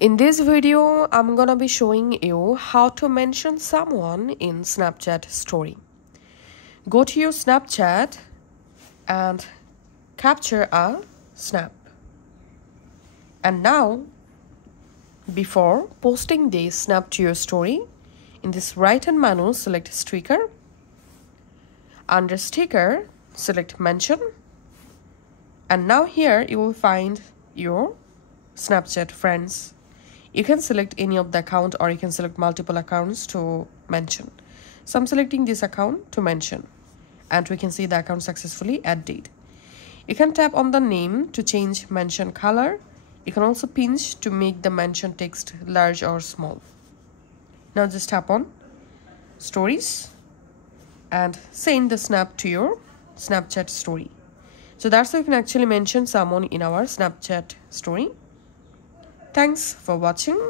In this video, I'm gonna be showing you how to mention someone in Snapchat story. Go to your Snapchat and capture a snap. And now, before posting this snap to your story, in this right-hand menu, select sticker. Under sticker, select mention. And now here you will find your Snapchat friends. You can select any of the account or you can select multiple accounts to mention. So I'm selecting this account to mention. And we can see the account successfully add date. You can tap on the name to change mention color. You can also pinch to make the mention text large or small. Now just tap on stories and send the snap to your Snapchat story. So that's how you can actually mention someone in our Snapchat story. Thanks for watching.